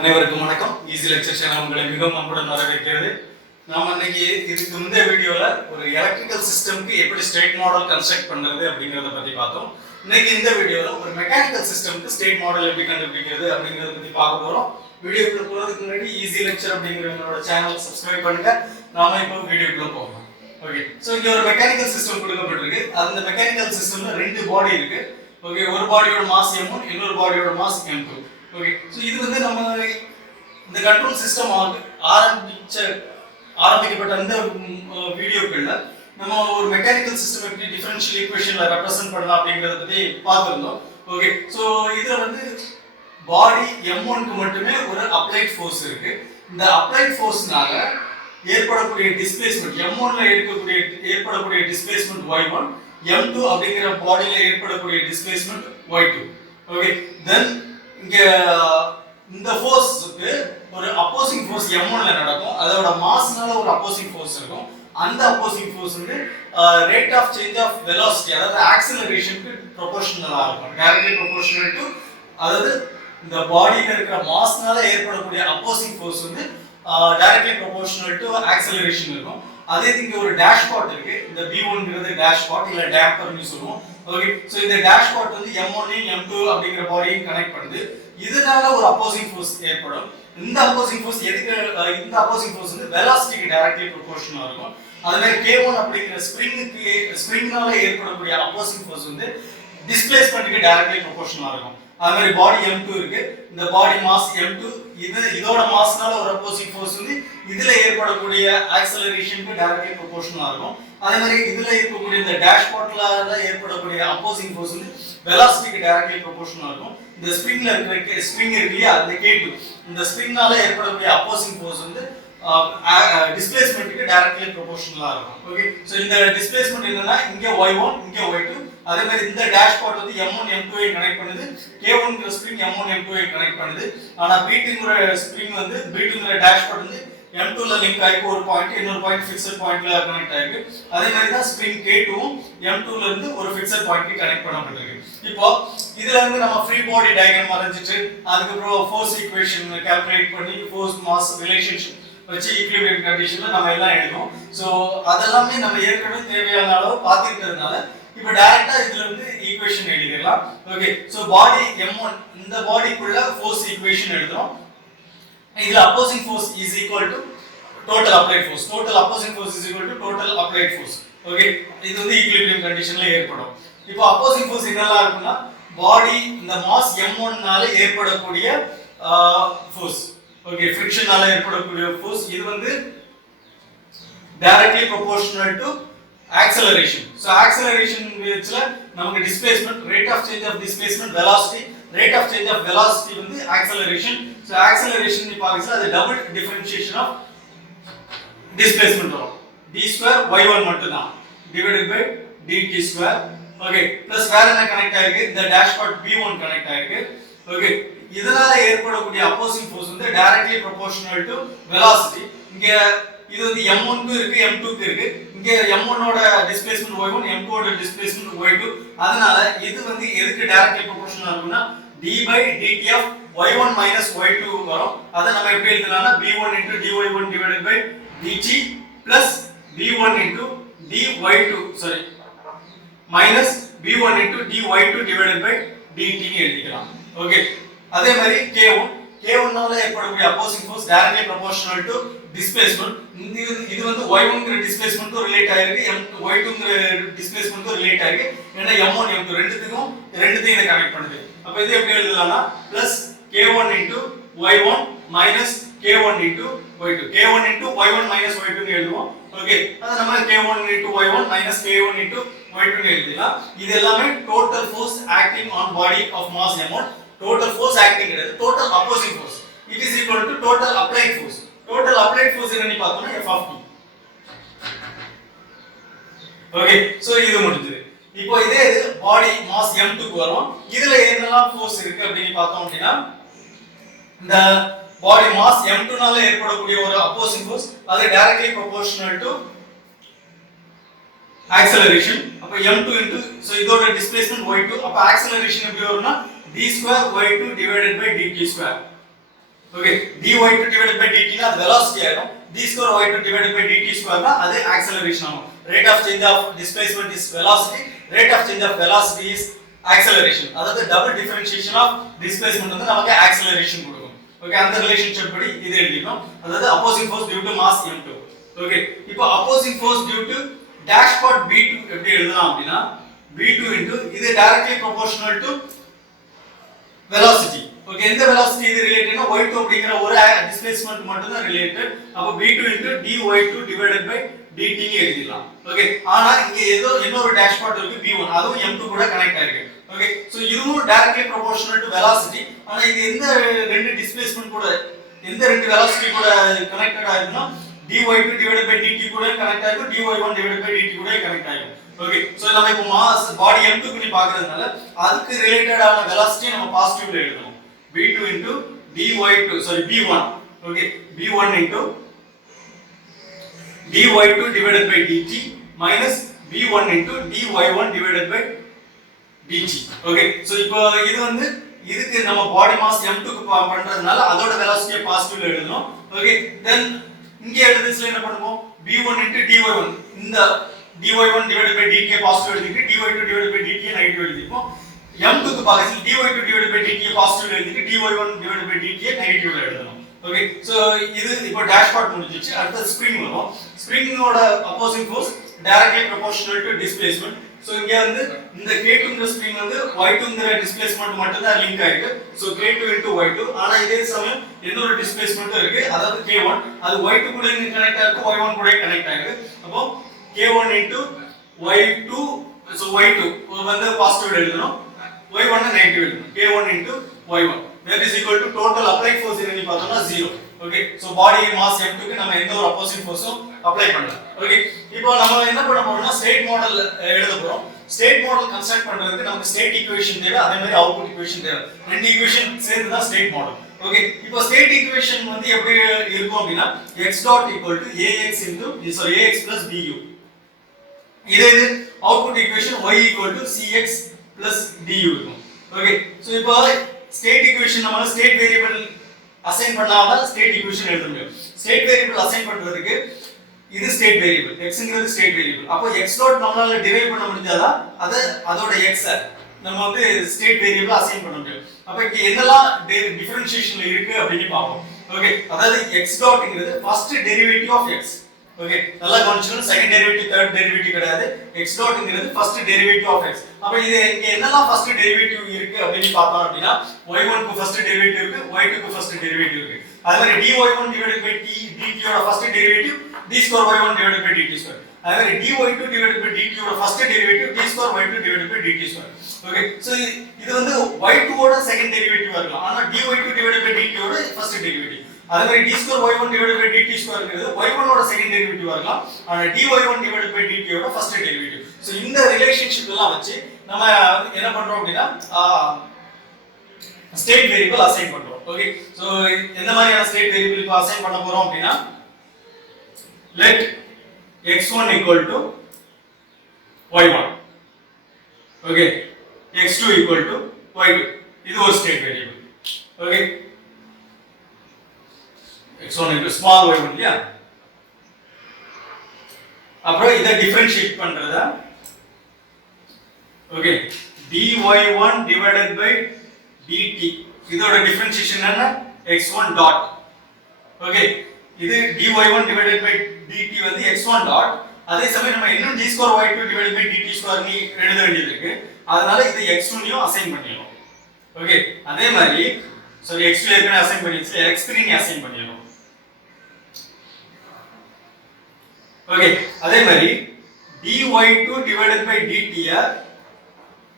அனைவருக்கும் வணக்கம். Easy lecture channel உங்களை மிகவும் அன்புடன் வரவேற்கிறது. நாம இன்னைக்கு இதுக்கு முந்தைய வீடியோல ஒரு எலக்ட்ரிக்கல் சிஸ்டம்க்கு எப்படி ஸ்டேட் மாடல் கன்ஸ்ட்ரக்ட் பண்றது அப்படிங்கறத பத்தி பார்த்தோம். இன்னைக்கு இந்த வீடியோல ஒரு மெக்கானிக்கல் சிஸ்டம்க்கு ஸ்டேட் மாடல் எப்படி கண்டுபிடிக்கிறது அப்படிங்கறத பத்தி பார்க்க போறோம். வீடியோக்குள்ள போறதுக்கு முன்னாடி ஈஸி லெக்சர் அப்படிங்கற என்னோட சேனலை சப்ஸ்கிரைப் பண்ணுங்க. நாம இப்போ வீடியோக்குள்ள போகலாம். ஓகே, சோ இங்க ஒரு மெக்கானிக்கல் சிஸ்டம் கொடுக்கப்பட்டிருக்கு. அந்த மெக்கானிக்கல் சிஸ்டம்ல ரெண்டு பாடி இருக்கு. ஓகே, ஒரு பாடியோட மாஸ் m1, இன்னொரு பாடியோட மாஸ் m2. ஓகே, சோ இது வந்து நம்ம இந்த கண்ட்ரோல் சிஸ்டம் ஆரம்பிக்கப்பட்ட அந்த வீடியோக்குள்ள நம்ம ஒரு மெக்கானிக்கல் சிஸ்டம் எப்படி டிஃபரன்ஷியல் ஈக்குவேஷன்ல ரெப்ரசன்ட் பண்ணலாம் அப்படிங்கறத பத்தி பார்த்திருந்தோம். ஓகே, சோ இதுல வந்து பாடி m1 க்கு மட்டுமே ஒரு அப்ளைட் ஃபோர்ஸ் இருக்கு. இந்த அப்ளைட் ஃபோர்ஸ்னால ஏற்படக்கூடிய டிஸ்பிளேஸ்மென்ட் m1 ல ஏற்படக்கூடிய டிஸ்பிளேஸ்மென்ட் y1, m2 அப்படிங்கிற பாடியில ஏற்படக்கூடிய டிஸ்பிளேஸ்மென்ட் y2. ஓகே, தென் இங்க இந்த ஃபோர்ஸ்க்கு ஒரு அப்போசிங் ஃபோர்ஸ் m1 ல நடக்கும். அதோட மாஸ்னால ஒரு அப்போசிங் ஃபோர்ஸ் இருக்கும். அந்த அப்போசிங் ஃபோர்ஸ் வந்து rate of change of velocity, அதாவது ஆக்ஸலரேஷனுக்கு ப்ரொபோர்ஷனலா இருக்கும். டைரக்ட்லி ப்ரொபோர்ஷனல் டு, அதாவது இந்த பாடியில இருக்கிற மாஸ்னால ஏற்படக்கூடிய அப்போசிங் ஃபோர்ஸ் வந்து டைரக்ட்லி ப்ரொபோர்ஷனல் டு ஆக்ஸலரேஷன் இருக்கும். அதே இங்க ஒரு டேஷ்பாட் இருக்கு. இந்த b1ங்கிறது டேஷ்பாட் இல்ல டேம்பர்னு சொல்லுவோம். ஓகே, சோ இந்த டேஷ்பாட் வந்து m1 m2 அப்படிங்கிற பாடியை கனெக்ட் பண்ணுது. இதனால ஒரு அப்போசிங் ஃபோர்ஸ் ஏற்படும். இந்த அப்போசிங் ஃபோர்ஸ் எதுக்கு? இந்த அப்போசிங் ஃபோர்ஸ் வந்து வெலாசிட்டிக்கு டைரக்ட்லி ப்ரொபோர்ஷனலா இருக்கும். அதே மாதிரி k1 அப்படிங்கிற ஸ்ப்ரிங்னால ஏற்படக்கூடிய அப்போசிங் ஃபோர்ஸ் வந்து டிஸ்பிளேஸ்மென்ட்க்கு டைரக்ட்லி ப்ரொபோர்ஷனலா இருக்கும். அதே மாதிரி பாடி m2 இருக்கு. இந்த பாடி மாஸ் m2, இதோட மாஸ்னால ஒரு அப்போசிங் ஃபோர்ஸ் வந்து இதுல ஏற்படக்கூடிய ஆக்ஸலரேஷனுக்கு டைரக்ட்லி ப்ரொபோர்ஷனலா இருக்கும். அதே மாதிரி இதுல இருக்கக்கூடிய இந்த டேஷ்பாட்ல ஏற்படக்கூடிய அப்போசிங் ஃபோர்ஸ் வந்து வெலாசிட்டிக்கு டைரக்ட்லி ப்ரொபோர்ஷனலா இருக்கும். இந்த ஸ்ப்ரிங்ல இருக்கிற ஸ்ப்ரிங் இருக்குல்லையா, அந்த k2, இந்த ஸ்ப்ரிங்னால ஏற்படக்கூடிய அப்போசிங் ஃபோர்ஸ் வந்து டிஸ்பிளேஸ்மென்ட்க்கு டைரக்ட்லி ப்ரொபோர்ஷனலா இருக்கும். ஓகே, சோ இந்த டிஸ்பிளேஸ்மென்ட் என்னன்னா இங்க y1 இங்க y2. அதே மாதிரி இந்த டேஷ்பாட் வந்து m1 m2 ஐ கனெக்ட் பண்ணுது. k1ங்கற ஸ்ப்ரிங் m1 m2 ஐ கனெக்ட் பண்ணுது. ஆனா b2ங்கற ஸ்ப்ரிங் வந்து b2ங்கற டேஷ்பாட் வந்து m2 ல லிங்க் ஆயிருக்கு. ஒரு பாயிண்ட் இன்னொரு பாயிண்ட் ஃபிக்ஸட் பாயிண்ட்ல கனெக்ட் ஆயிருக்கு. அதே மாதிரி தான் ஸ்ப்ரிங் k2 m2 ல இருந்து ஒரு ஃபிக்ஸட் பாயிண்ட்க்கு கனெக்ட் பண்ணப்பட்டிருக்கு. இப்போ இதுல இருந்து நம்ம ஃப்ரீ பாடி டயகிராம் வரைஞ்சிட்டு அதுக்கு அப்புறம் ஃபோர்ஸ் ஈக்குவேஷன் கால்குலேட் பண்ணி ஃபோர்ஸ் மாஸ் ரிலேஷன்ஷிப் வச்சு ஈக்குலிபிரியம் கண்டிஷன்ல நம்ம எல்லாம் எழுதுவோம். சோ அதெல்லாம் நம்ம ஏற்கனவே தேவையான அளவு பார்த்திருக்கிறதுனால இப்போ டைரக்டா இதுல இருந்து ஈக்குவேஷன் எழுதிடலாம். ஓகே, சோ பாடி m1, இந்த பாடிக்குள்ள ஃபோர்ஸ் ஈக்குவேஷன் எழுதுறோம். இதுல opposing force is equal to total applied force. Total opposing force is equal to total applied force. Okay, இது வந்து ஈக்குலிபிரியம் கண்டிஷன்ல ஏற்படும். இப்போ opposing force என்னலாம் இருக்குன்னா பாடி இந்த மாஸ் m1 னால ஏற்படக்கூடிய ஃபோர்ஸ், ஓகே, ஃபிரிக்ஷனால ஏற்படக்கூடிய ஃபோர்ஸ், இது வந்து directly proportional to acceleration. So acceleration வெச்சல நமக்கு displacement, rate of change of displacement, velocity, rate of change of velocity வந்து acceleration. So acceleration ni பாத்தீங்கன்னா அது double differentiation of displacement வரும். d square y1 மட்டும் தான் divided by dt square. Okay, plus வேற என்ன connect ஆயிருக்கு? இந்த டேஷ்பாட் b1 கனெக்ட் ஆயிருக்கு. ஓகே, இதனால ஏற்படக்கூடிய அப்போசிங் ஃபோர்ஸ் வந்து டைரக்ட்லி ப்ரொபோர்ஷனல் டு வெலாசிட்டி. இங்க இது வந்து m1 க்கு இருக்கு, m2 க்கு இருக்கு. இங்க m1 ஓட டிஸ்பிளேஸ்மென்ட் y1, m2 ஓட டிஸ்பிளேஸ்மென்ட் y2. அதனால இது வந்து எதுக்கு டைரக்ட்லி ப்ரொபோர்ஷனலா இருக்கும்னா d by dt of y1 minus y2 வரும். அத நம்ம எப்படி எழுதலாம்னா b1 into dy1 divided by dt plus b1 into dy2, sorry, minus b1 into dy2 divided by dt ன்னு எழுதிக்கலாம். ஓகே, அதே மாதிரி k1 னால ஏற்படக்கூடிய opposing force directly proportional to displacement. இது வந்து y1ங்கற டிஸ்பிளேஸ்மென்ட்க்கு ரிலேட் ஆயிருக்கு, y2ங்கற டிஸ்பிளேஸ்மென்ட்க்கு ரிலேட் ஆயிருக்கு. ஏன்னா m1 m2 ரெண்டுத்தையும் இத கனெக்ட் பண்ணுது. அப்ப இது எப்படி எழுதலாம்னா plus k1 into y1 minus k1 into y2. k1 into y1 minus y2 ன்னு எழுதுவோம். ஓகே, அத நம்ம k1 into y1 minus k1 into y2 ன்னு எழுதலாம். இது எல்லாமே total force acting on body of mass m1. total force acting is total opposing force. It is equal to total applied force. Total applied force என்னன்னு பார்த்தோம்னா f of t. Okay, so இது முடிஞ்சது. இப்போ இதே பாடி மாஸ் m2 க்கு வரும். இதுல என்னெல்லாம் ஃபோர்ஸ் இருக்கு அப்படினு பார்த்தோம் அப்படினா இந்த பாடி மாஸ் m2 னால ஏற்படக்கூடிய ஒரு அப்போசிங் ஃபோர்ஸ், அது டைரக்ட்லி ப்ரொபோர்ஷனல் டு ஆக்ஸலரேஷன். அப்ப m2 into, சோ இதோட டிஸ்பிளேஸ்மென்ட் y2. அப்ப ஆக்ஸலரேஷன் எப்படி வரும்னா d square y2 divided by dt square. Okay dy2 divided by dt னா அது velocity ஆகும் d square y2 divided by dt square னா அது acceleration ஆகும் rate of change of displacement is velocity rate of change of velocity is acceleration அதாவது double differentiation of displacement வந்து நமக்கு acceleration கொடுக்கும் ஓகே அந்த ரிலேஷன்ஷிப் படி இது எழுதிட்டோம் அதாவது opposing force due to mass m2 okay இப்போ opposing force due to dash part b2 எப்படி எழுதலாம் அப்படினா b2 இது directly proportional to velocity okay எந்த velocity இது ரிலேட்டட்னா y2 அப்படிங்கற ஒரு டிஸ்பிளேஸ்மென்ட் மட்டும் தான் ரிலேட்டட் அப்ப b2 dy2 divided by dt னு எழுதிடலாம் ஓகே ஆனா இங்க ஏதோ இன்னொரு டேஷ் பார்ட் இருக்கு b1 அதுவும் m2 கூட கனெக்ட் ஆயிருக்கு ஓகே சோ இதுவும் directly proportional to velocity ஆனா இது எந்த ரெண்டு டிஸ்பிளேஸ்மென்ட் கூட எந்த ரெண்டு velocity கூட கனெக்டட் ஆயிருக்குன்னா dy2 divided by dt கூட கனெக்ட் ஆயிருக்கு dy1 divided by dt கூட கனெக்ட் ஆயிருக்கு ஓகே சோ நம்ம இப்போ மாஸ் பாடி m2 க்கு பார்க்கிறதுனால அதுக்கு ரிலேட்டடான velocity நம்ம பாசிட்டிவ்ல எழுதணும் b2 into dy2 sorry b1 okay b1 into dy2 divided by dt minus b1 into dy1 divided by dt okay so இப்போ இது வந்து இதுக்கு நம்ம பாடி மாஸ் m2 க்கு பண்றதுனால அதோட velocity பாசிட்டிவ்ல எழுதணும் okay then இங்க எழுதுறதுல என்ன பண்ணுவோம் b1 into dy1 இந்த dy1 divided by dt positive எழுதிட்டு dy2 divided by dt negative எழுதிப்போம் m2 க்கு பக்கத்துல dy2 divided by dt positive எழுதிட்டு dy1 divided by dt நெகட்டிவ்ல எழுதணும் ஓகே சோ இது இப்போ டேஷ் பார்ட் முடிஞ்சிச்சு அடுத்து ஸ்ப்ரிங் வரும் ஸ்ப்ரிங்கோட opposing force directly proportional to displacement so இங்க வந்து இந்த k2 ங்கற ஸ்ப்ரிங் வந்து y2 ங்கற டிஸ்பிளேஸ்மென்ட் மட்டும் தான் லிங்க் ஆயிருக்கு சோ k2 into y2 ஆனா இதே சமயம் இன்னொரு டிஸ்பிளேஸ்மென்ட் இருக்கு அதாவது k1 அது y2 கூட கனெக்ட் ஆயிருக்கு y1 கூட கனெக்ட் ஆயிருக்கு அப்போ k1 into y2 so y2 வந்து பாசிட்டிவ் எழுதணும் y1 நெகட்டிவ் எழுதணும் k1 into y1 that is equal to total applied force என்ன பார்த்தோம்னா 0 okay so body mass m2 க்கு நம்ம எந்த ஒரு opposing force-உம் அப்ளை பண்ணல ஓகே இப்போ நம்ம என்ன பண்ண போறோம்னா ஸ்டேட் மாடல் எழுத போறோம் ஸ்டேட் மாடல் கன்ஸ்ட்ரக்ட் பண்றதுக்கு நமக்கு ஸ்டேட் ஈக்குவேஷன் தேவை அதே மாதிரி அவுட்புட் ஈக்குவேஷன் தேவை ரெண்டு ஈக்குவேஷன் சேர்ந்து தான் ஸ்டேட் மாடல் ஓகே இப்போ ஸ்டேட் ஈக்குவேஷன் வந்து எப்படி இருக்கும் அப்படினா x dot equal to ax into sorry ax plus bu இது output equation y equal to cx plus du இருக்கும் ஓகே சோ இப்போ ஸ்டேட் ஈக்குவேஷன் நம்ம ஸ்டேட் வேரியபிள் அசைன் பண்ணாம ஸ்டேட் ஈக்குவேஷன் எழுத முடியும் ஸ்டேட் வேரியபிள் அசைன் பண்றதுக்கு இது ஸ்டேட் வேரியபிள் xங்கிறது ஸ்டேட் வேரியபிள் அப்போ x டாட் நம்மளால டிரைவ் பண்ண முடிஞ்சாதா அதோட x நம்ம வந்து ஸ்டேட் வேரியபிள் அசைன் பண்ண முடியும் அப்ப இங்க என்னெல்லாம் டிஃபரன்ஷியேஷன்ல இருக்கு அப்படினு பாப்போம் ஓகே அதாவது x டாட்ங்கிறது first derivative of x okay நல்லா கவனிச்சுக்கணும் செகண்ட் டெரிவேட்டிவ் தேர்ட் டெரிவேட்டிவ் கிடையாது x டாட்ங்கிறது ஃபர்ஸ்ட் டெரிவேட்டிவ் ஆஃப் x அப்ப இது இங்க என்னெல்லாம் ஃபர்ஸ்ட் டெரிவேட்டிவ் இருக்கு அப்படினு பார்த்தோம் அப்படினா y1 க்கு ஃபர்ஸ்ட் டெரிவேட்டிவ் இருக்கு y2 க்கு ஃபர்ஸ்ட் டெரிவேட்டிவ் இருக்கு அதே மாதிரி dy1 divided by dt ஓட first derivative d square y1 divided by dt square அதே மாதிரி dy2 divided by dt ஓட first derivative d square y2 divided by dt square okay so இது வந்து y2 ஓட செகண்ட் டெரிவேட்டிவ் இருக்கலாம் ஆனா dy2 divided by dt ஓட first derivative அதே மாதிரி d square y1 divided by dt square ங்கிறது y1 ஓட செகண்ட் டெரிவேட்டிவ் இருக்கலாம் ஆனா dy1 divided by dt ஓட ஃபர்ஸ்ட் டெரிவேட்டிவ் சோ இந்த ரிலேஷன்ஷிப் எல்லாம் வச்சு நம்ம என்ன பண்றோம் அப்படினா ஸ்டேட் வேரியபிள் அசைன் பண்றோம் ஓகே சோ எந்த மாதிரியான ஸ்டேட் வேரியபிள் இப்ப அசைன் பண்ண போறோம் அப்படினா let x1 equal to y1 okay x2 equal to y2 இது ஒரு state variable okay x1 into small y1 இல்லையா அப்புறம் இத டிஃபரன்ஷியேட் பண்றதா okay dy1 divided by dt இதோட டிஃபரன்ஷியேஷன் என்ன x1 டாட் ஓகே இது dy1 divided by dt வந்து x1 டாட் அதே சமயம் நம்ம இன்னும் d square y2 divided by dt square நீ எழுத வேண்டியது இருக்கு அதனால இது x2 நியும் அசைன் பண்ணிடணும் ஓகே அதே மாதிரி சாரி x2 ஏற்கனவே அசைன் பண்ணியாச்சு x3 நீ அசைன் பண்ணிடணும் ஓகே அதே மாதிரி dy2 divided by dt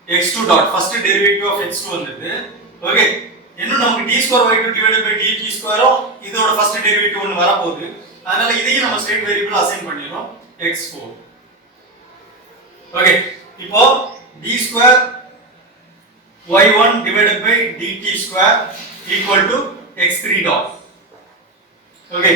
x2 dot first derivative of x2 வந்தது ஓகே இன்னும் நமக்கு d square y2 divided by dt square இதோட ஃபர்ஸ்ட் டெரிவேட்டிவ் ஒன்னு வர போகுது அதனால இதையும் நம்ம ஸ்டேட் வேரியபிள் அசைன் பண்ணிரோம் x4 ஓகே இப்போ d square y1 divided by dt square equal to x3 dot okay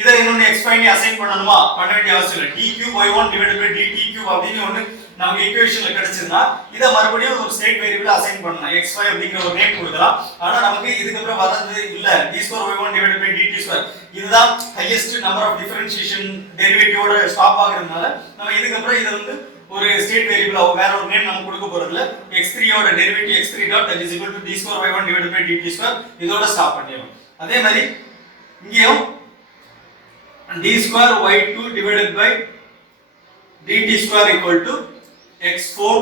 இதை இன்னொன்னு x5 அசைன் பண்ணணுமா பண்ண வேண்டிய அவசியம் இல்லை d cube y1 divided by dt cube அப்படினு ஒன்னு நமக்கு ஈக்குவேஷன்ல கிடைச்சதுன்னா இத மறுபடியும் ஒரு ஸ்டேட் வேரியபிள் அசைன் பண்ணலாம் x5 அப்படிங்கிற ஒரு நேம் கொடுக்கலாம் ஆனா நமக்கு இதுக்கு அப்புறம் வரது இல்ல d2y1 divided by dt2 இதுதான் ஹையஸ்ட் நம்பர் ஆஃப் டிஃபரன்ஷியேஷன் டெரிவேட்டிவோட ஸ்டாப் ஆகுறதுனால நம்ம இதுக்கு அப்புறம் இத வந்து ஒரு ஸ்டேட் வேரியபிள் வேற ஒரு நேம் நம்ம கொடுக்க போறது இல்ல x3 ஓட derivative x3 dot that is equal to d2y1 divided by dt2 இதோட ஸ்டாப் பண்ணிடலாம் அதே மாதிரி இங்கேயும் d2y2 divided by dt2 equal to x4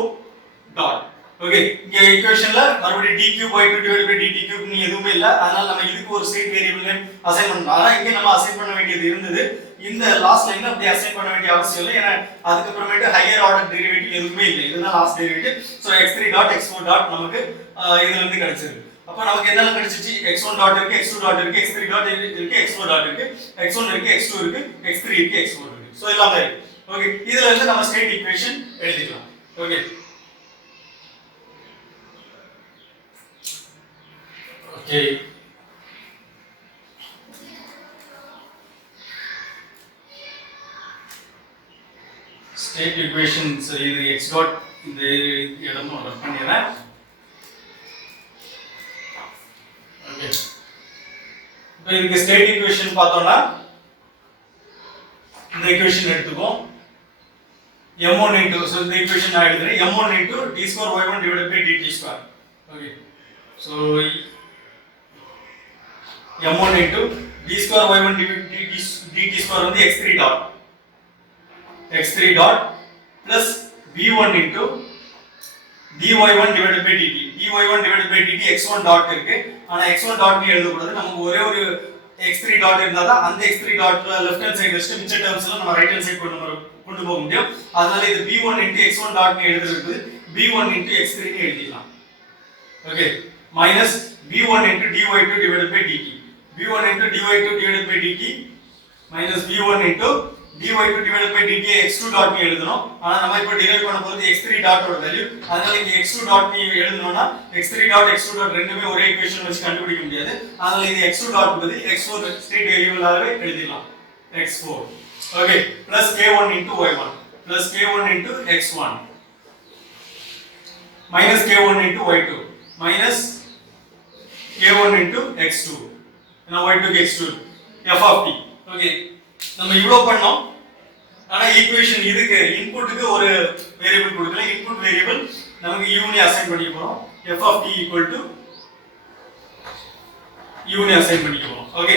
dot okay இங்க ஈக்குவேஷன்ல மறுபடியும் d cube y2 divided by dt cube நீ எதுவுமே இல்ல அதனால நம்ம இதுக்கு ஒரு ஸ்டேட் வேரியபிள் நேம் அசைன் பண்ணலாம் ஆனா இங்க நம்ம அசைன் பண்ண வேண்டியது இருந்தது இந்த லாஸ்ட் லைன்ல அப்படி அசைன் பண்ண வேண்டிய அவசியம் இல்லை ஏன்னா அதுக்கு அப்புறமேட்டு ஹையர் ஆர்டர் டெரிவேட்டிவ் எதுவுமே இல்லை இதுதான் last derivative so x3 dot x4 dot நமக்கு இதுல இருந்து கிடைச்சிருக்கு அப்ப நமக்கு என்னெல்லாம் கிடைச்சிச்சு x1 டாட் இருக்கு x2 டாட் இருக்கு x3 டாட் இருக்கு x4 டாட் இருக்கு x1 இருக்கு x2 இருக்கு x3 இருக்கு x4 இருக்கு சோ எல்லாமே இருக்கு ஓகே இதுல இருந்து நம்ம ஸ்டேட் ஈக்குவேஷன் எழுதிக்கலாம் ஓகே ஓகே ஸ்டேட் ஈக்குவேஷன் இது x டாட் இந்த இடமும் ரப் பண்ணிறேன் ஓகே இப்போ இதுக்கு ஸ்டேட் ஈக்குவேஷன் பார்த்தோம்னா இந்த ஈக்குவேஷன் எடுத்துப்போம் m1 into so the equation I எழுதுறேன் m1 into d square y1 divided by dt square okay so m1 into d square y1 divided by dt square வந்து x3 dot plus b1 into dy1 divided by dt dy1 divided by dt x1 dot இருக்கு ஆனா x1 dot நீ எழுத கூடாது நமக்கு ஒரே ஒரு x3 dot இருந்தா தான் அந்த x3 dot left hand side வச்சிட்டு மிச்ச டர்ம்ஸ் எல்லாம் நம்ம ரைட் ஹேண்ட் சைடு கொண்டு போக முடியும் அதனால இது b1 into x1 dot னு எழுதுறது b1 into x3 னு எழுதிக்கலாம் okay minus b1 into dy2 divided by dt b1 into dy2 divided by dt minus b1 into dy2 divided by dt x2 dot னு எழுதணும் ஆனா நம்ம இப்ப டிரைவ் பண்ண போறது x3 dot ஓட வேல்யூ அதனால இங்க x2 dot னு எழுதணும்னா x3 dot x2 dot ரெண்டுமே ஒரே ஈக்குவேஷன் வச்சு கண்டுபிடிக்க முடியாது அதனால இது x2 dot பதில் x4 ஸ்டேட் வேரியபிளாவே எழுதிடலாம் x4 okay plus k1 into y1 plus k1 into x1 minus k1 into y2 minus k1 into x2 now y2 x2 f of t okay நம்ம இவ்ளோ பண்ணோம் ஆனா ஈக்குவேஷன் இதுக்கு இன்புட்க்கு ஒரு வேரியபிள் கொடுக்கல input variable நமக்கு u னு அசைன் பண்ணிக்க போறோம் f of t equal to u னு அசைன் பண்ணிக்க போறோம் ஓகே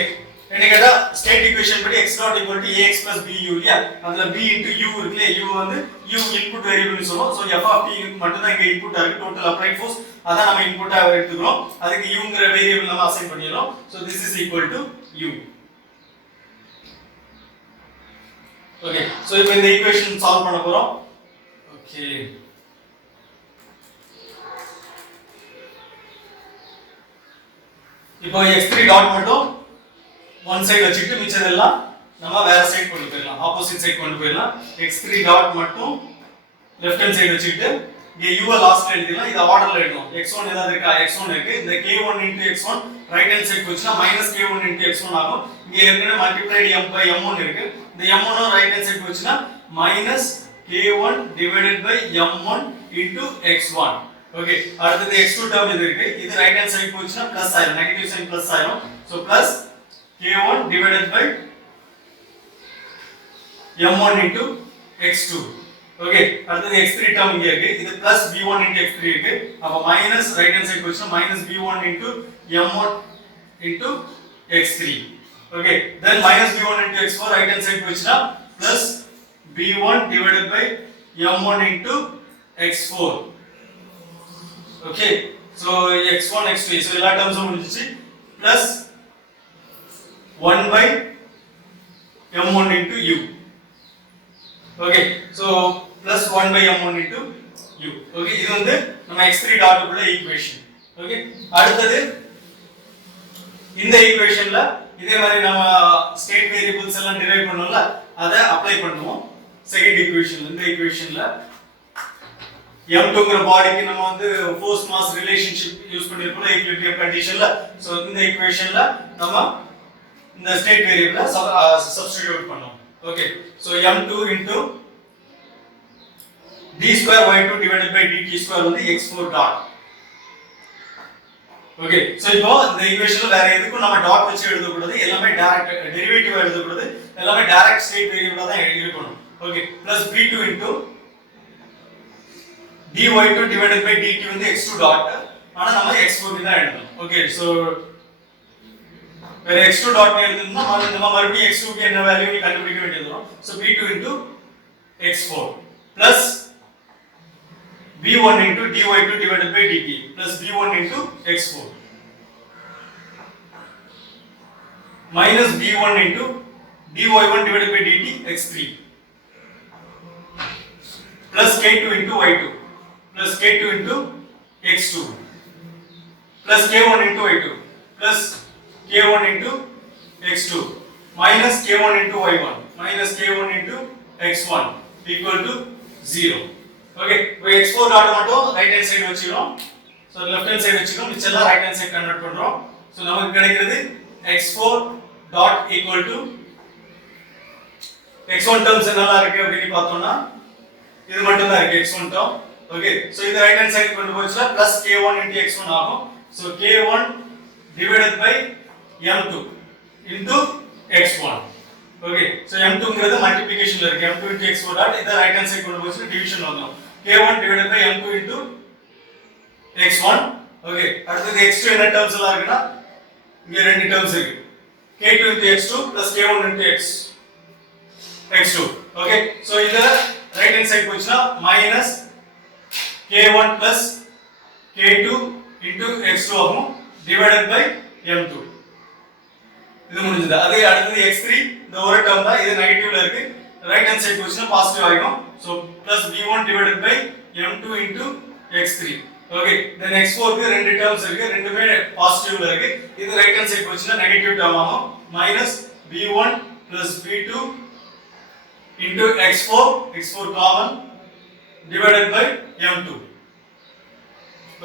என்ன கேட்டா ஸ்டேட் ஈக்குவேஷன் படி x dot equal to ax plus bu இல்லையா அதுல b into u இருக்குல u வந்து u இன்புட் வேரியபிள்னு சொல்றோம் சோ f of t மட்டும் தான் இங்க இன்புட்டா இருக்கு டோட்டல் அப்ளைட் ஃபோர்ஸ் அத நம்ம இன்புட்டா எடுத்துக்கிறோம் அதுக்கு u ங்கற வேரியபிள் நம்ம அசைன் பண்ணிரோம் so this is equal to u okay so இப்போ இந்த ஈக்குவேஷன் சால்வ் பண்ண போறோம் ஓகே இப்போ x3 டாட் மட்டும் ஒன் சைடு வச்சிட்டு மிச்சதெல்லாம் நம்ம வேற சைடு கொண்டு போயிடலாம் ஆப்போசிட் சைடு கொண்டு போயிடலாம் x3 டாட் மட்டும் லெஃப்ட் ஹேண்ட் சைடு வச்சிட்டு இங்க u லாஸ்ட்ல எழுதிடலாம் இது ஆர்டர்ல எழுதணும் x1 ஏதாவது இருக்கா x1 இருக்கு இந்த k1 into x1 right hand side போச்சுனா -k1 into x1 ஆகும் இங்க ஏற்கனவே மல்டிப்ளைட் m by m1 இருக்கு இந்த m1 ரைட் ஹேண்ட் சைடு போச்சுனா -k1 divided by m1 into x1 okay அடுத்து x2 டேர்ம் இது இருக்கு இது ரைட் ஹேண்ட் சைடு போச்சுனா பிளஸ் ஆயிடும் நெகட்டிவ் சைன் பிளஸ் ஆயிடும் so plus k1 divided by m1 into x2 okay அடுத்து x3 டேர்ம் இங்க இருக்கு இது பிளஸ் b1 into x3 இருக்கு அப்ப மைனஸ் ரைட் ஹேண்ட் சைடு போச்சுனா -b1 into m1 into x3 okay then -b1 into x4 right hand side போச்சுனா plus b1 divided by m1 into x4 okay so x1 x2 so எல்லா டேர்ம்ஸும் முடிஞ்சிச்சு plus 1 by m1 into u okay so plus 1 by m1 into u okay இது வந்து நம்ம x3 dot உள்ள equation okay அடுத்து இந்த ஈக்குவேஷன்ல இதே மாதிரி நம்ம ஸ்டேட் வேரியபிள்ஸ் எல்லாம் டிரைவ் பண்ணோம்ல அத அப்ளை பண்ணுவோம் செகண்ட் ஈக்குவேஷன்ல இந்த ஈக்குவேஷன்ல m2ங்கற பாடிக்கு நம்ம வந்து ஃபோர்ஸ் மாஸ் ரிலேஷன்ஷிப் யூஸ் பண்ணிருக்கோம் ஈக்விலிபிரியம் கண்டிஷன்ல சோ இந்த ஈக்குவேஷன்ல நம்ம இந்த ஸ்டேட் வேரியபிளை சப்ஸ்டிட்யூட் பண்ணோம் okay so m2 into d square y2 divided by dt square வந்து x4 dot. ஓகே சோ இப்போ இந்த ஈக்குவேஷன்ல வேற எதுக்கும் நம்ம டாட் வச்சு எழுத கூடாது, எல்லாமே டைரக்ட் டெரிவேட்டிவ் எழுத கூடாது, எல்லாமே டைரக்ட் ஸ்டேட் வேரியபிளா தான் இருக்கணும். Okay plus b2 into dy2 divided by dt வந்து x2 dot, ஆனா நம்ம x4 தான் எழுதணும். ஓகே சோ வேற x2 dot எழுதுனா நம்ம மறுபடியும் x2 க்கு என்ன வேல்யூ கண்டுபிடிக்க வேண்டியது வரும். So b2 into x4 plus b1 into dy2 divided by dt plus b1 into x4 minus b1 into dy1 divided by dt x3 plus k2 into y2 plus k2 into x2 plus k1 into y2 plus k1 into x2 minus k1 into y1 minus k1 into x1 equal to 0. Okay இப்போ x4 dot மட்டும் right hand side வெச்சிரோம், so left hand side வெச்சிரோம், மிச்சம் எல்லாம் right hand side convert பண்றோம். So நமக்கு கிடைக்கிறது x4 dot equal to x1 terms என்னலாம் இருக்கு அப்படினு பார்த்தோம்னா இது மட்டும் தான் இருக்கு x1 டர்ம். ஓகே சோ இது ரைட் ஹேண்ட் சைடு கொண்டு போச்சுனா plus k1 into x1 ஆகும். So k1 divided by m2 into x1. Okay so m2ங்கிறது மல்டிப்ளிகேஷன்ல இருக்கு, m2 into x4 டாட் இத ரைட் ஹேண்ட் சைடு கொண்டு போச்சுனா டிவிஷன் வந்துரும். k1 divided by m2 into x1. Okay அடுத்து x2 என்ன டர்ம்ஸ் எல்லாம் இருக்குனா இங்க ரெண்டு டர்ம்ஸ் இருக்கு, k2 into x2 plus k1 into x2. Okay so இத ரைட் ஹேண்ட் சைடு போச்சுனா minus k1 plus k2 into x2 ஆகும் divided by m2. இது முடிஞ்சது. அதே அடுத்து x3 இந்த ஒரு டர்ம் தான், இது நெகட்டிவ்ல இருக்கு, ரைட் ஹேண்ட் சைடு போச்சுனா பாசிட்டிவ் ஆகும். So plus b1 divided by m2 into x3. Okay then x4 க்கு ரெண்டு டர்ம்ஸ் இருக்கு, ரெண்டுமே பாசிட்டிவ்ல இருக்கு, இது ரைட் ஹேண்ட் சைடு போச்சுனா நெகட்டிவ் டர்ம் ஆகும். minus b1 plus b2 into x4 common divided by m2.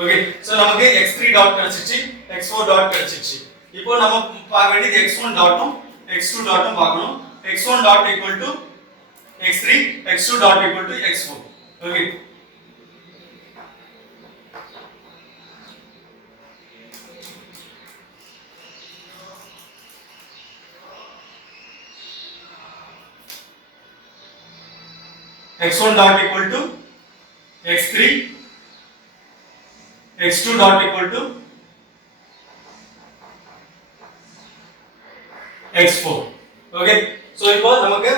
Okay so நமக்கு x3 டாட் கிடைச்சிச்சு, x4 டாட் கிடைச்சிச்சு. இப்போ நம்ம பார்க்க வேண்டியது x1 டாட்டும் x2 டாட்டும் பார்க்கணும். x1 dot equal to x3, x2 dot equal to x4. Okay x1 dot equal to x3, x2 dot equal to x4. okay so இப்போ நமக்கு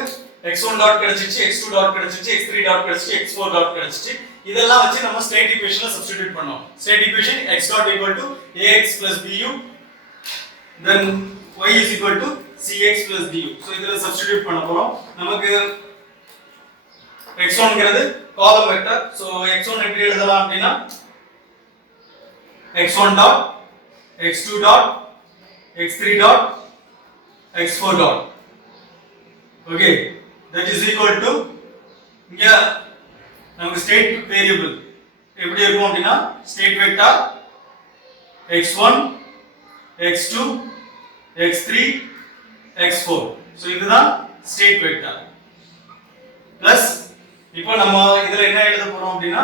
x1 dot கிடைச்சிச்சு, x2 dot கிடைச்சிச்சு, x3 dot கிடைச்சிச்சு, x4 dot கிடைச்சிச்சு. இதெல்லாம் வச்சு நம்ம state ஈக்குவேஷன்ல substitute பண்ணோம். State equation x dot equal to ax plus bu then y is equal to cx plus du. so இதல சப்ஸ்டிட்யூட் பண்ண போறோம். நமக்கு x1 ங்கிறது காலம் வெக்டர். சோ x1 எப்படி எழுதலாம் அப்படினா x1 dot x2 dot x3 dot x4 dot. okay that is equal to இங்க நமக்கு ஸ்டேட் வேரியபிள் எப்படி இருக்கும் அப்படினா state vector x1 x2 x3 x4. So இதுதான் ஸ்டேட் வெக்டர் பிளஸ் இப்போ நம்ம இதல என்ன எழுத போறோம் அப்படினா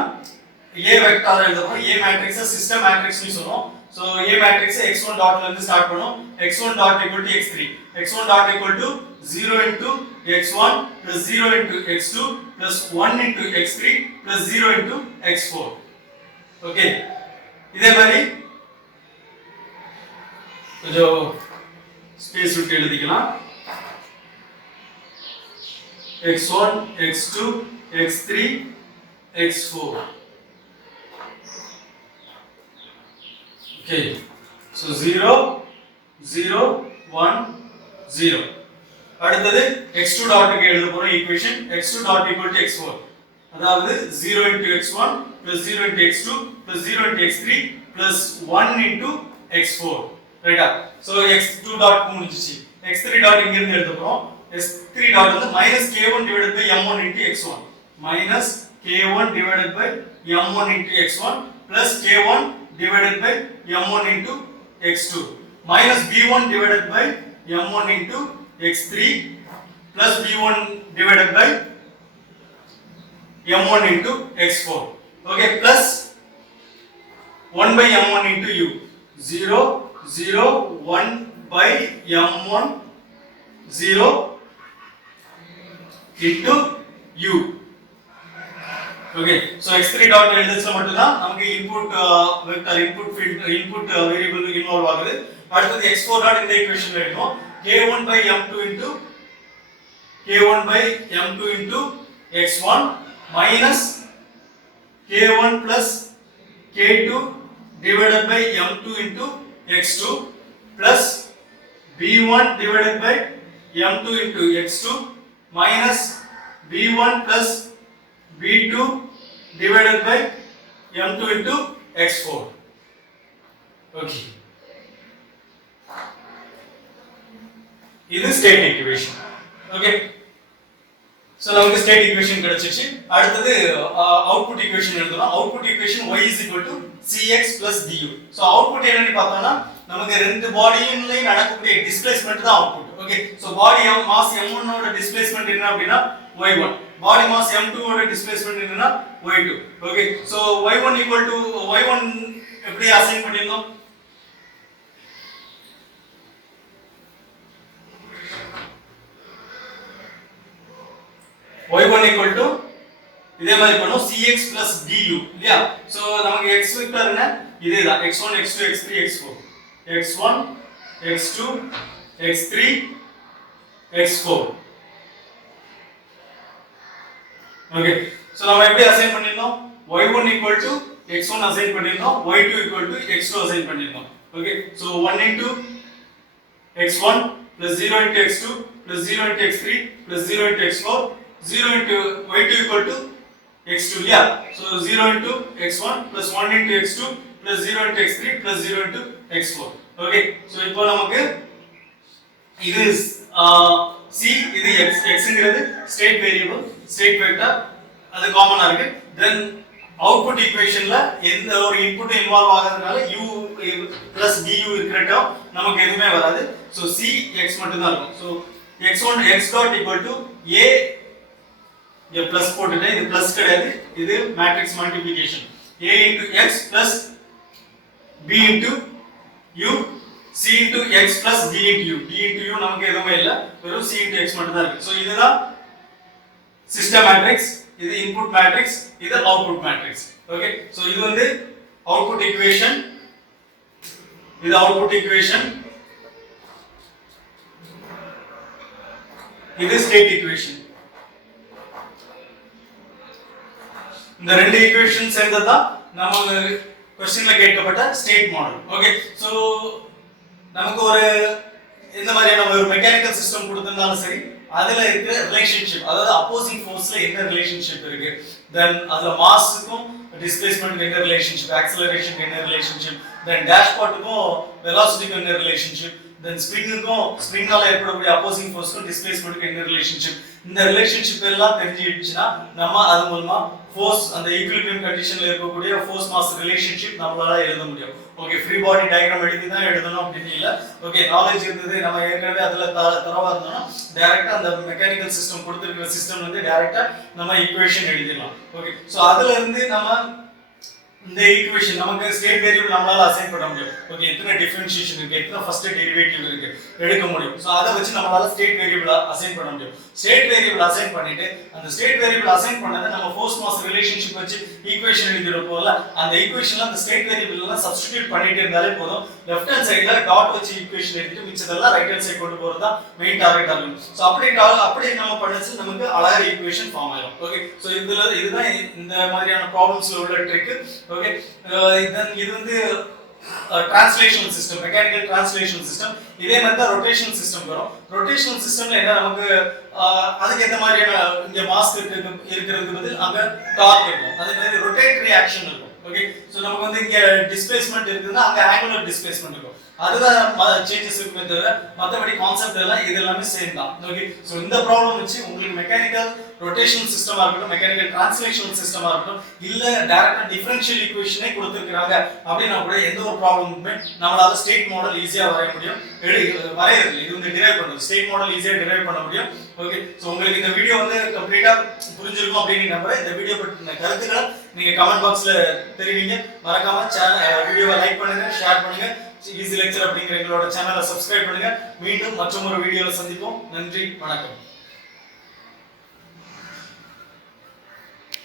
A வெக்டார் எழுத போறோம். A மேட்ரிக்ஸ் சிஸ்டம் மேட்ரிக்ஸ் னு சொல்றோம். சோ A மேட்ரிக்ஸ் x1 டாட்ல இருந்து ஸ்டார்ட் பண்ணோம். x1 dot equal to x3, x1 dot equal to 0 into x1 plus 0 into x2 plus 1 into x3 plus 0 into x4. Okay இதே மாதிரி கொஞ்சம் space விட்டு எழுதிக்கலாம். x1 x2 x3 x4. okay so 0 0 1 0. அடுத்தது x2 dot க்கு எழுத போறோம் equation x2 dot equal to x4. அதாவது 0 into x1 plus 0 into x2 plus 0 into x3 plus 1 into x4. ரைட்டா? சோ x2 டாட் முடிஞ்சிச்சு. x3 டாட் இங்க இருந்து எழுத போறோம். x3 டாட் வந்து -k1 divided by m1 into x1 minus k1 divided by m1 into x1 plus k1 divided by m1 into x2 minus b1 divided by m1 into x3 plus b1 divided by m1 into x4. Okay, plus 1 by m1 into u. 0 0 1 by m1 0 into u. Okay, so x3 dot எழுதுறதுல மட்டும் தான் நமக்கு input vector input field input variable involve ஆகுது. அடுத்து x4 dot இந்த ஈக்குவேஷன்ல எழுதுவோம் k1 by m2 into x1 minus k1 plus k2 divided by m2 into x2 plus b1 divided by m2 into x2 minus b1 plus b2 divided by m2 into x4. Okay, இது state equation. Okay, so நமக்கு state equation கிடைச்சிச்சு. அடுத்து output equation எழுதணும். Output equation y cx du. So output என்னன்னு பார்த்தோம்னா நமக்கு ரெண்டு பாடியின்ல நடக்கக்கூடிய டிஸ்பிளேஸ்மென்ட் தான் output. Okay, so body mass m1 ஓட டிஸ்பிளேஸ்மென்ட் என்ன அப்படினா y1, பாடி மாஸ் m2 ஓட டிஸ்பிளேஸ்மென்ட் என்னன்னா y2. ஓகே, சோ y1 எப்படி அசைன் பண்ணிருந்தோம்? y1 இதே மாதிரி பண்ணும் cx plus du இல்லையா? சோ நமக்கு x வெக்டர் என்ன? இதேதான் x1 x2 x3 x4 x1 x2 x3 x4. Okay, so நம்ம எப்படி அசைன் பண்ணிருந்தோம்? y1 x1 அசைன் பண்ணிருந்தோம், y2 x2 அசைன் பண்ணிருந்தோம். Okay, so 1 into x1 plus 0 into x2 plus 0 into x3 plus 0 into x4 0 into y2 x2 இல்லையா? So 0 into x1 plus 1 into x2 plus 0 into x3 plus 0 into x4. Okay, so இப்போ நமக்கு இது c இது xங்கிறது state variable state vector அது காமனா இருக்கு. Then output ஈக்குவேஷன்ல எந்த ஒரு இன்புட் இன்வால்வ் ஆகாதனால u plus du இருக்கிறட்டோ நமக்கு எதுவுமே வராது. சோ c x மட்டும் தான் இருக்கும். So x1 x dot equal to a இங்க பிளஸ் போட்டுட்டேன், இது பிளஸ் கிடையாது, இது matrix multiplication a into x plus b into u c into x plus d into u. d into u நமக்கு எதுவுமே இல்ல, வெறும் c into x மட்டும் தான் இருக்கு. சோ இதுதான் சிஸ்டம் மேட்ரிக்ஸ், இது இன்புட் மேட்ரிக்ஸ், இது அவுட்புட் மேட்ரிக்ஸ். ஓகே, சோ இது வந்து அவுட்புட் ஈக்குவேஷன், இது அவுட்புட் ஈக்குவேஷன், இது ஸ்டேட் ஈக்குவேஷன். இந்த ரெண்டு ஈக்குவேஷன் சேர்ந்ததா நம்ம क्वेश्चनல கேட்கப்பட்ட ஸ்டேட் மாடல். ஓகே, சோ நமக்கு ஒரு இந்த மாதிரியான ஒரு மெக்கானிக்கல் சிஸ்டம் கொடுத்திருந்தாலும் சரி, அதுல இருக்கிற ரிலேஷன்ஷிப், அதாவது அப்போசிங் ஃபோர்ஸ்ல என்ன ரிலேஷன்ஷிப் இருக்கு, தென் அதுல மாஸ்க்கும் டிஸ்பிளேஸ்மென்ட்க்கு என்ன ரிலேஷன்ஷிப், ஆக்ஸலரேஷனுக்கு என்ன ரிலேஷன்ஷிப், தென் டேஷ்பாட்டுக்கும் வெலாசிட்டிக்கும் என்ன ரிலேஷன்ஷிப், தென் ஸ்ப்ரிங்கால ஏற்படக்கூடிய அப்போசிங் ஃபோர்ஸ்க்கும் டிஸ்பிளேஸ்மென்ட்க்கு என்ன ரிலேஷன்ஷிப், இந்த ரிலேஷன்ஷிப் எல்லாம் தெரிஞ்சிடுச்சுனா நம்ம அது மூலமா ஃபோர்ஸ் அந்த ஈக்குலிபிரியம் கண்டிஷன்ல இருக்கக்கூடிய ஃபோர்ஸ் மாஸ் ரிலேஷன்ஷிப் நம்மளால எழுத முடியும். ஓகே, ஃப்ரீ பாடி டயகிராம் எழுதி தான் எழுதணும் அப்படின்னு இல்ல. ஓகே, நாலேஜ் இருந்தது, நம்ம ஏற்கனவே அதுல தரவா இருந்தோம்னா டைரக்டா அந்த மெக்கானிக்கல் சிஸ்டம் கொடுத்திருக்கிற சிஸ்டம் வந்து டைரக்டா நம்ம ஈக்குவேஷன் எழுதிடலாம். ஓகே, சோ அதுல இருந்து நம்ம இந்த ஈக்குவேஷன் நமக்கு ஸ்டேட் வேரியபிள் நம்மளால அசைன் பண்ண முடியும். ஓகே, எத்தனை டிஃபரன்ஷியேஷன் இருக்கு, எத்தனை ஃபர்ஸ்ட் டெரிவேட்டிவ் இருக்கு எடுக்க முடியும். சோ அத வச்சு நம்மளால ஸ்டேட் வேரியபிள் அசைன் பண்ண முடியும். ஸ்டேட் வேரியபிள் அசைன் பண்ணிட்டு அந்த ஸ்டேட் வேரியபிள் அசைன் பண்ணதை நம்ம ஃபோர்ஸ் மாஸ் ரிலேஷன்ஷிப் வச்சு ஈக்குவேஷன் எழுதிறப்போல அந்த ஈக்குவேஷன்ல அந்த ஸ்டேட் வேரியபிள் எல்லாம் சப்ஸ்டிட்யூட் பண்ணிட்டே இருந்தாலே போதும். லெஃப்ட் ஹேண்ட் சைடுல டாட் வச்சு ஈக்குவேஷன் எழுதிட்டு மிச்சதெல்லாம் ரைட் ஹேண்ட் சைடு கொண்டு போறது தான் மெயின் டார்கெட் ஆகும். சோ அப்படியே நம்ம பண்ணச்சு நமக்கு அழகா ஈக்குவேஷன் ஃபார்ம் ஆகும். ஓகே, சோ இதுதான் இந்த மாதிரியான ப்ராப்ளம்ஸ்ல உள்ள ட்ரிக். ஓகே, then இது வந்து translational system, mechanical translational system. இதே மாதிரி தான் ரொட்டேஷனல் சிஸ்டம் வரும். ரொட்டேஷனல் சிஸ்டம்ல என்ன நமக்கு அதுக்கு எந்த மாதிரியான இங்க மாஸ் இருக்கிறதுக்கு பதில் அங்க டார்க் இருக்கும், அதே மாதிரி ரொட்டேட்டரி ஆக்ஷன் இருக்கும். ஓகே, சோ நமக்கு வந்து இங்க டிஸ்பிளேஸ்மென்ட் இருக்குன்னா அங்க ஆங்குலர் டிஸ்பிளேஸ்மென்ட் இருக்கும். அதுதான் சேஞ்சஸ் இருக்குமே தவிர மற்றபடி கான்செப்ட் எல்லாம் இது எல்லாமே சேம் தான். ஓகே, ஸோ இந்த ப்ராப்ளம் வச்சு உங்களுக்கு மெக்கானிக்கல் ரொட்டேஷனல் சிஸ்டமா இருக்கட்டும், மெக்கானிக்கல் டிரான்ஸ்லேஷனல் சிஸ்டமா இருக்கட்டும், இல்ல டைரக்டா டிஃபரன்ஷியல் ஈக்குவேஷனே கொடுத்துருக்காங்க அப்படின்னா கூட எந்த ஒரு ப்ராப்ளமுமே நம்மளால ஸ்டேட் மாடல் ஈஸியா வரைய முடியும். வரையறது இது வந்து டிரைவ் பண்ணும், ஸ்டேட் மாடல் ஈஸியா டிரைவ் பண்ண முடியும். ஓகே, ஸோ உங்களுக்கு இந்த வீடியோ வந்து கம்ப்ளீட்டா புரிஞ்சிருக்கும் அப்படின்னு நம்புறேன். இந்த வீடியோ பற்றின கருத்துக்களை நீங்க கமெண்ட் பாக்ஸ்ல தெரிவிங்க. மறக்காம வீடியோவை லைக் பண்ணுங்க, ஷேர் பண்ணுங்க. ஈஸி லெக்சர் அப்படிங்கிற எங்களோட சேனலை சப்ஸ்கிரைப் பண்ணுங்க. மீண்டும் மற்றொரு வீடியோவில் சந்திப்போம். நன்றி, வணக்கம்.